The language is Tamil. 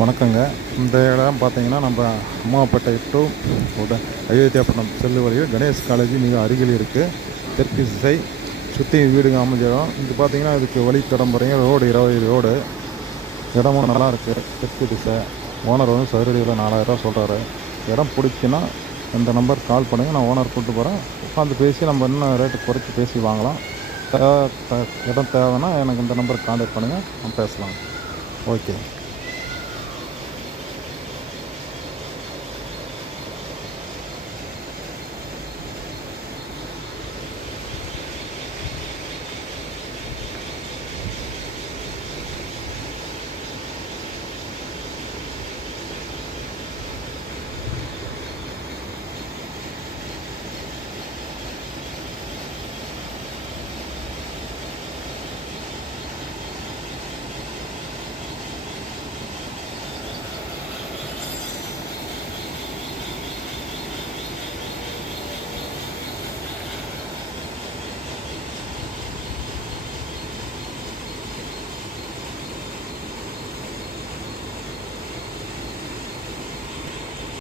வணக்கங்க. இந்த இடம் பார்த்தீங்கன்னா, நம்ம அம்மாப்பேட்டை டு அயோத்தியாப்பட்டினம் செல்லும் வழியில் கணேஷ் காலேஜ் மிக அருகில் இருக்குது. தெற்கு திசை சுற்றி வீடுங்க அமைஞ்சிடும். இது பார்த்தீங்கன்னா, இதுக்கு வழித்தடம் பாருங்க, ரோடு 20 ரோடு. இடமும் நல்லாயிருக்கு. தெற்கு திசை. ஓனர் வந்து சதுரடியில் 4000 சொல்கிறாரு. இடம் பிடிச்சுன்னா இந்த நம்பருக்கு கால் பண்ணுங்கள். நான் ஓனர் கூப்பிட்டு போகிறேன். உட்காந்து பேசி நம்ம இன்னும் ரேட்டு குறைச்சி பேசி வாங்கலாம். இடம் தேவைன்னா எனக்கு இந்த நம்பருக்கு கான்டாக்ட் பண்ணுங்கள், நம்ம பேசலாம். ஓகே.